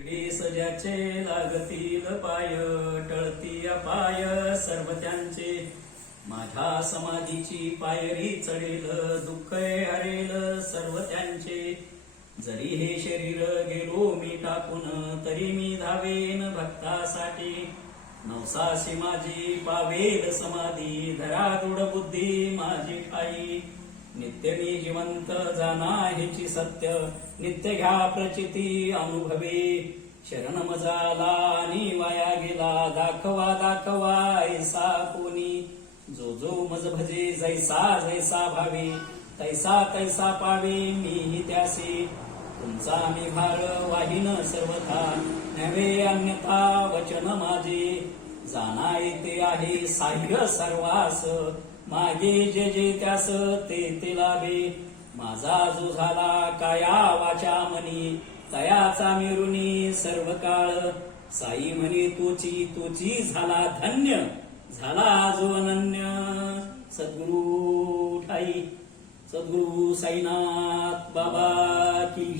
इडी सजाचे लागतील पाय टळती अपाय सर्व त्यांचे माझ्या समाधीची पायरी चढेल दुःख हरेल सर्व त्यांचे जरी हे शरीर गेलो मी टाकून तरी मी धावेन भक्तासाठी. नवसाशी माझी पावेल समाधी धरा दृढ बुद्धी माझी ठाई नित्य मी जिवंत जाना हेची सत्य नित्य घ्या प्रचिती अनुभवे. शरण मजाला आणि वाया गेला दाखवा दाखवा ऐसा कोणी. जो जो मज भजे जैसा जैसा भावे तैसा तैसा पावे मीही त्यासे. तुमचा मी भार वाहिन सर्वथा नव्हे अन्यथा वचन माझे. जाणा येते आहे साह्य सर्वास. मागे जे जे त्यास ते ते लाभे. माझा जो झाला काया वाचा मनी तयाचा मेरुनी सर्व काळ साई म्हणे तोची तोची झाला धन्य. झाला जो अनन्य. सद्गुरु ठाई. सद्गुरु साईनाथ बाबा की